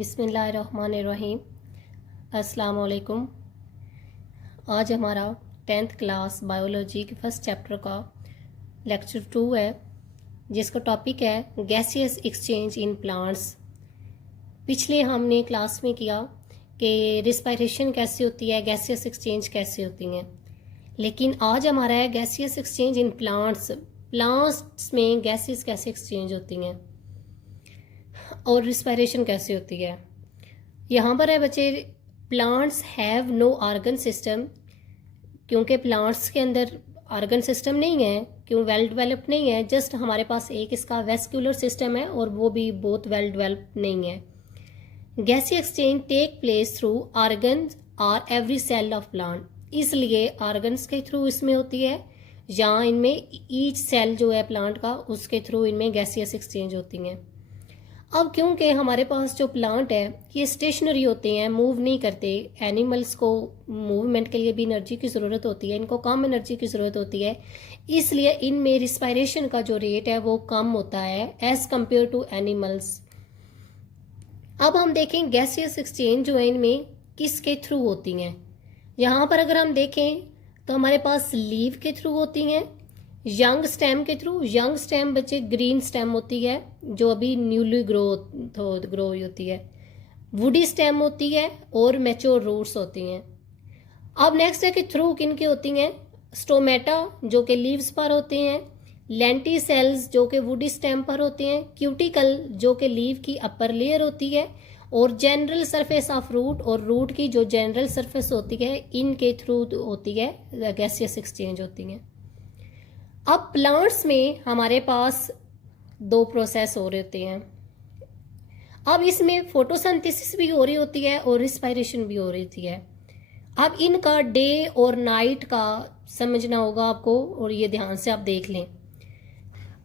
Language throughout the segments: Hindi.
बिस्मिल्लाहिर्रहमानिर्रहीम। अस्सलाम वालेकुम। आज हमारा 10th क्लास बायोलॉजी के फर्स्ट चैप्टर का लेक्चर 2 है, जिसका टॉपिक है गैसियस एक्सचेंज इन प्लांट्स। पिछले हमने क्लास में किया कि रिस्पायरेशन कैसे होती है, गैसियस एक्सचेंज कैसे होती हैं, लेकिन आज हमारा है gaseous exchange in plants. Plants में गैसेस कैसे एक्सचेंज होती हैं और रिस्पायरेशन कैसे होती है। यहाँ पर है बच्चे, plants have no organ system, क्योंकि प्लांट्स के अंदर ऑर्गन सिस्टम नहीं है, क्यों वेल डेवलप नहीं है। जस्ट हमारे पास एक इसका वेस्कुलर सिस्टम है और वो भी बहुत वेल डेवलप नहीं है। Gaseous exchange take place through organs और एवरी सेल ऑफ प्लांट, इसलिए ऑर्गन्स के थ्रू इसमें होती है, या इनमें ईच सेल जो है प्लांट का उसके थ्रू इनमें गैसियस एक्सचेंज होती हैं। अब क्योंकि हमारे पास जो प्लांट है ये स्टेशनरी होते हैं, मूव नहीं करते, एनिमल्स को मूवमेंट के लिए भी एनर्जी की ज़रूरत होती है, इनको कम एनर्जी की ज़रूरत होती है, इसलिए इनमें रिस्पायरेशन का जो रेट है वो कम होता है एज कम्पेयर टू एनिमल्स। अब हम देखें गैसियस एक्सचेंज जो है इनमें किसके थ्रू होती हैं। यहाँ पर अगर हम देखें तो हमारे पास लीव के थ्रू होती हैं, यंग स्टेम के थ्रू। यंग स्टेम बच्चे ग्रीन स्टेम होती है जो अभी न्यूली ग्रो होती है, वुडी स्टेम होती है और मैच्योर रूट्स होती हैं। अब नेक्स्ट है कि थ्रू किनके होती हैं, स्टोमेटा जो कि लीव्स पर होते हैं, लेंटी सेल्स जो कि वुडी स्टेम पर होते हैं, क्यूटिकल जो कि लीव की अपर लेयर होती है, और जनरल सरफेस ऑफ रूट और रूट की जो जनरल सरफेस होती है इनके थ्रू होती है गैसियस एक्सचेंज होती हैं। अब प्लांट्स में हमारे पास दो प्रोसेस हो रहे होते हैं। अब इसमें फोटोसिंथेसिस भी हो रही होती है और रिस्पायरेशन भी हो रही होती है। अब इनका डे और नाइट का समझना होगा आपको, और ये ध्यान से आप देख लें।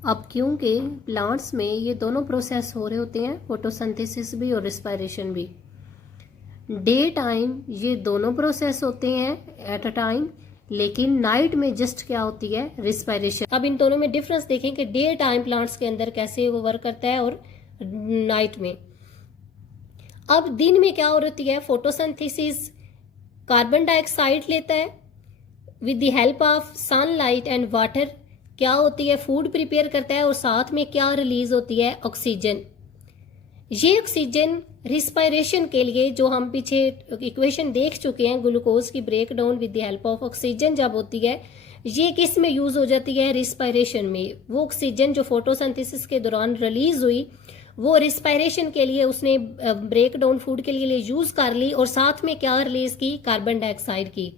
अब क्योंकि प्लांट्स में ये दोनों प्रोसेस हो रहे होते हैं, फोटोसिंथेसिस भी और रिस्पायरेशन भी, डे टाइम ये दोनों प्रोसेस होते हैं एट अ टाइम, लेकिन नाइट में जस्ट क्या होती है, रिस्पायरेशन। अब इन दोनों में डिफरेंस देखें कि डे टाइम प्लांट्स के अंदर कैसे वो वर्क करता है और नाइट में। अब दिन में क्या हो रही है, फोटोसिंथेसिस कार्बन डाइऑक्साइड लेता है with the help of sunlight and water, क्या होती है, फूड प्रिपेयर करता है, और साथ में क्या रिलीज होती है, ऑक्सीजन। ये ऑक्सीजन रिस्पायरेशन के लिए, जो हम पीछे इक्वेशन देख चुके हैं, ग्लूकोज की break down with the help of oxygen जब होती है, ये किस में यूज हो जाती है, रिस्पायरेशन में। वो ऑक्सीजन जो फोटोसिंथेसिस के दौरान रिलीज हुई वो रिस्पायरेशन के लिए उसने ब्रेक डाउन फूड के लिए यूज कर ली, और साथ में क्या रिलीज की, कार्बन डाइऑक्साइड की।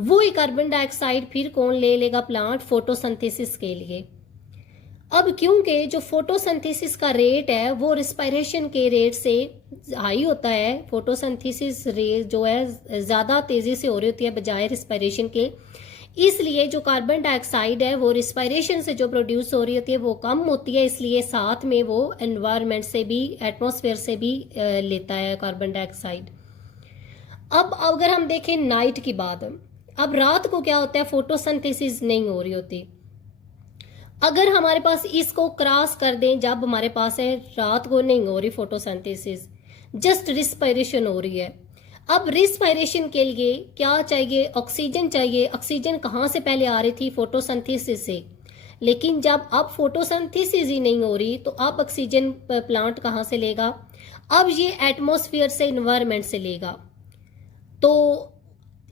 वो ही कार्बन डाइऑक्साइड फिर कौन ले लेगा, प्लांट, फोटोसिंथेसिस के लिए। अब क्योंकि जो फोटोसिंथेसिस का रेट है वो रिस्पायरेशन के रेट से हाई होता है, फोटोसिंथेसिस रेट जो है ज्यादा तेजी से हो रही होती है बजाय रिस्पायरेशन के, इसलिए जो कार्बन डाइऑक्साइड है वो रिस्पायरेशन से जो प्रोड्यूस हो रही होती है वो कम होती है, इसलिए साथ में वो एनवायरनमेंट से भी, एटमॉस्फेयर से भी लेता है कार्बन डाइऑक्साइड। अब अगर हम देखें नाइट की बात, अब रात को क्या होता है, फोटोसिंथेसिस नहीं हो रही होती। अगर हमारे पास इसको क्रॉस कर दें, जब हमारे पास है रात को नहीं हो रही फोटोसिंथेसिस, जस्ट रिस्पायरेशन हो रही है। अब रिस्पायरेशन के लिए क्या चाहिए, ऑक्सीजन चाहिए। ऑक्सीजन कहाँ से पहले आ रही थी, फोटोसिंथेसिस से, लेकिन जब अब फोटोसिंथेसिस ही नहीं हो रही तो अब ऑक्सीजन प्लांट कहाँ से लेगा, अब ये एटमॉस्फेयर से, इन्वायरमेंट से लेगा। तो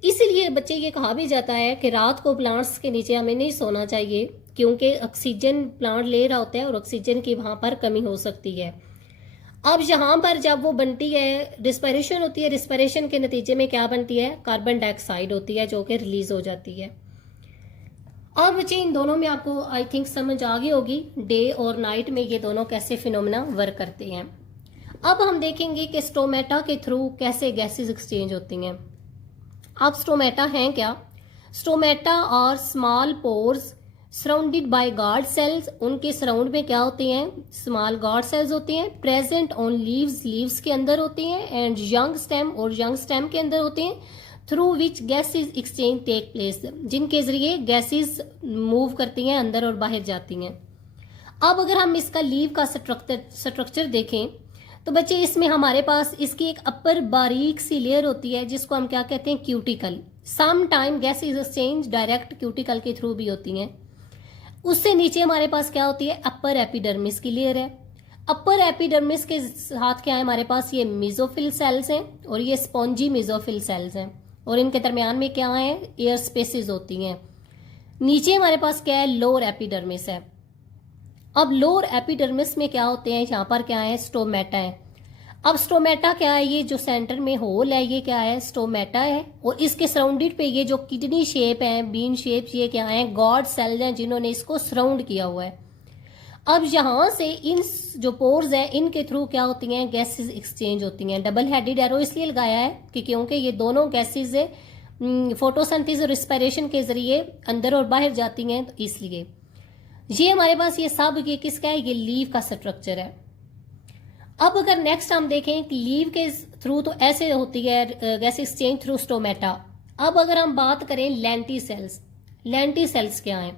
इसलिए बच्चे ये कहा भी जाता है कि रात को प्लांट्स के नीचे हमें नहीं सोना चाहिए, क्योंकि ऑक्सीजन प्लांट ले रहा होता है और ऑक्सीजन की वहां पर कमी हो सकती है। अब यहाँ पर जब वो बनती है, रिस्पायरेशन होती है, रिस्पायरेशन के नतीजे में क्या बनती है, कार्बन डाइऑक्साइड होती है जो कि रिलीज हो जाती है। और बच्चे इन दोनों में आपको आई थिंक समझ आ गई होगी डे और नाइट में ये दोनों कैसे फिनोमेना वर्क करते हैं। अब हम देखेंगे कि स्टोमेटा के थ्रू कैसे गैसेस एक्सचेंज होती हैं। अब स्टोमेटा हैं क्या, स्टोमेटा और small pores surrounded by guard cells, उनके सराउंड में क्या होते हैं, स्मॉल गार्ड सेल्स होते हैं, प्रेजेंट ऑन लीव्स, लीव्स के अंदर होते हैं, एंड यंग स्टेम, और यंग स्टेम के अंदर होते हैं, through which gases exchange take place, जिनके जरिए गैसेस मूव करती हैं, अंदर और बाहर जाती हैं। अब अगर हम इसका लीव का स्ट्रक्चर देखें तो बच्चे इसमें हमारे पास इसकी एक अपर बारीक सी लेयर होती है जिसको हम क्या कहते हैं, cuticle. Some time gas is exchange direct cuticle के थ्रू भी होती हैं। उससे नीचे हमारे पास क्या होती है, अपर एपिडर्मिस की लेयर है। अपर एपिडर्मिस के साथ क्या है हमारे पास, ये मेसोफिल सेल्स हैं और ये स्पॉन्जी मेसोफिल सेल्स हैं, और इनके दरमियान में क्या है, एयर स्पेसिस होती हैं। नीचे हमारे पास क्या है, लोअर एपिडर्मिस है। अब लोअर एपिडर्मिस में क्या होते हैं, यहाँ पर क्या है, स्टोमेटा है। अब स्टोमेटा क्या है, ये जो सेंटर में होल है ये क्या है, स्टोमेटा है, और इसके सराउंडेड पे ये जो किडनी शेप है, बीन शेप, ये क्या है, गॉड सेल्स हैं जिन्होंने इसको सराउंड किया हुआ है। अब यहां से इन जो पोर्स हैं इनके थ्रू क्या होती हैं, गैसेस एक्सचेंज होती हैं। डबल हेडेड एरो इसलिए लगाया है कि क्योंकि ये दोनों गैसेस फोटोसिंथेसिस और रिस्पिरेशन के जरिए अंदर और बाहर जाती हैं, तो इसलिए ये हमारे पास ये सब ये किसका है, ये लीव का स्ट्रक्चर है। अब अगर नेक्स्ट हम देखें कि लीव के थ्रू तो ऐसे होती है गैस एक्सचेंज थ्रू स्टोमेटा। अब अगर हम बात करें लेंटिसेल्स, लेंटिसेल्स क्या है,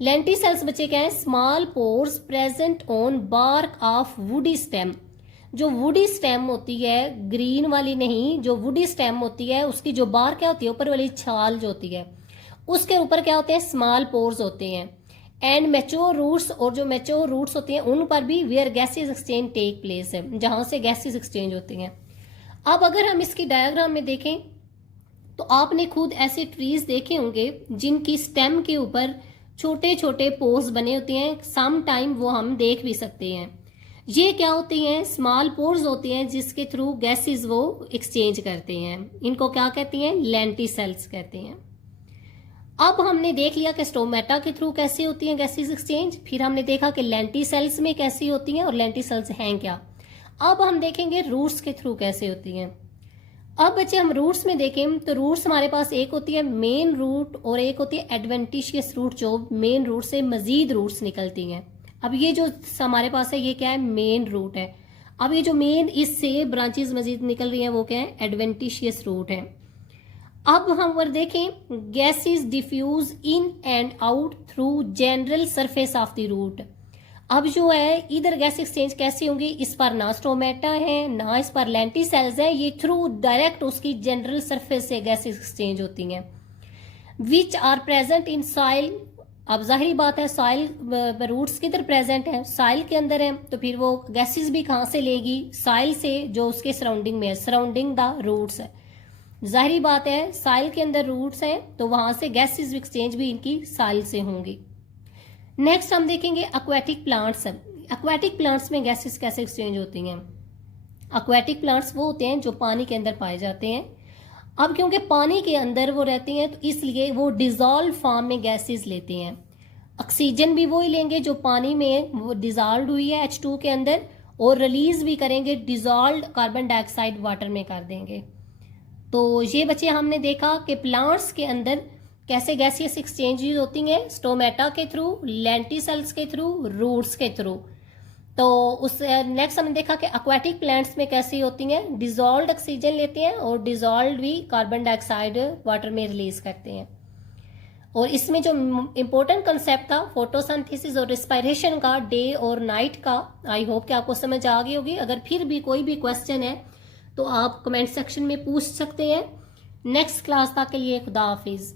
लेंटिसेल्स बच्चे क्या है, small pores present on bark of woody stem. जो वुडी स्टेम होती है, ग्रीन वाली नहीं, जो वुडी स्टेम होती है उसकी जो बार्क क्या होती है, ऊपर वाली छाल जो होती है उसके ऊपर क्या होते हैं, स्मॉल पोर्स होते हैं। एंड मैच्योर रूट्स, और जो मैच्योर रूट्स होती हैं उन पर भी where gases exchange take place है, जहां से गैसेस एक्सचेंज होती हैं। अब अगर हम इसकी डायग्राम में देखें तो आपने खुद ऐसे ट्रीज देखे होंगे जिनकी स्टेम के ऊपर छोटे छोटे पोर्स बने होते हैं, सम टाइम वो हम देख भी सकते हैं। ये क्या होती हैं, स्मॉल पोर्स होते हैं जिसके थ्रू गैसेस वो एक्सचेंज करते हैं। इनको क्या कहते हैं, लेंटिसेल्स कहते हैं। अब हमने देख लिया कि स्टोमेटा के थ्रू कैसे होती हैं गैसेस एक्सचेंज, फिर हमने देखा कि लेंटिसेल्स में कैसी होती हैं और लेंटिसेल्स हैं क्या। अब हम देखेंगे रूट्स के थ्रू कैसे होती हैं। अब बच्चे हम रूट्स में देखें तो रूट्स हमारे पास एक होती है मेन रूट और एक होती है एडवेंटिशियस रूट, जो मेन रूट से मजीद रूट्स निकलती हैं। अब ये जो हमारे पास है ये क्या है, मेन रूट है। अब ये जो मेन इससे ब्रांचेस मजीद निकल रही हैं वो क्या है, एडवेंटिशियस रूट है। अब हम अगर देखें gases diffuse in and out through general surface of the root. अब जो है इधर गैस एक्सचेंज कैसे होंगी, इस पर ना स्टोमेटा है ना इस पर लेंटिसेल्स है, ये थ्रू डायरेक्ट उसकी जनरल सरफेस से गैस एक्सचेंज होती हैं। Which are present in soil. अब जाहिर बात है सॉइल रूट्स किधर प्रेजेंट है, सॉइल के अंदर है, तो फिर वो गैसेस भी कहाँ से लेगी, सॉइल से जो उसके सराउंडिंग में है, सराउंडिंग द रूट्स है। जाहिर बात है सॉइल के अंदर रूट्स हैं तो वहां से गैसेस एक्सचेंज भी इनकी सॉइल से होंगी। नेक्स्ट हम देखेंगे एक्वेटिक प्लांट्स। एक्वेटिक प्लांट्स में गैसेस कैसे एक्सचेंज होती हैं। एक्वेटिक प्लांट्स वो होते हैं जो पानी के अंदर पाए जाते हैं। अब क्योंकि पानी के अंदर वो रहते हैं तो इसलिए वो डिजॉल्व फॉर्म में गैसेस लेते हैं। ऑक्सीजन भी वो ही लेंगे जो पानी में वो डिजॉल्व हुई है H2 के अंदर, और रिलीज भी करेंगे डिजॉल्व कार्बन डाइऑक्साइड वाटर में कर देंगे। तो ये बच्चे हमने देखा कि प्लांट्स के अंदर कैसे गैसियस एक्सचेंजेस होती हैं, स्टोमेटा के थ्रू, लेंटिसेल्स के थ्रू, रूट्स के थ्रू। तो उस नेक्स्ट हमने देखा कि एक्वेटिक प्लांट्स में कैसी होती हैं, डिजॉल्व्ड ऑक्सीजन लेते हैं और डिजॉल्व्ड भी कार्बन डाइऑक्साइड वाटर में रिलीज करते हैं। और इसमें जो इम्पोर्टेंट कंसेप्ट था फोटोसिंथेसिस और रिस्पिरेशन का, डे और नाइट का, आई होप कि आपको समझ आ गई होगी। अगर फिर भी कोई भी क्वेश्चन है तो आप कमेंट सेक्शन में पूछ सकते हैं। नेक्स्ट क्लास तक के लिए खुदा हाफिज।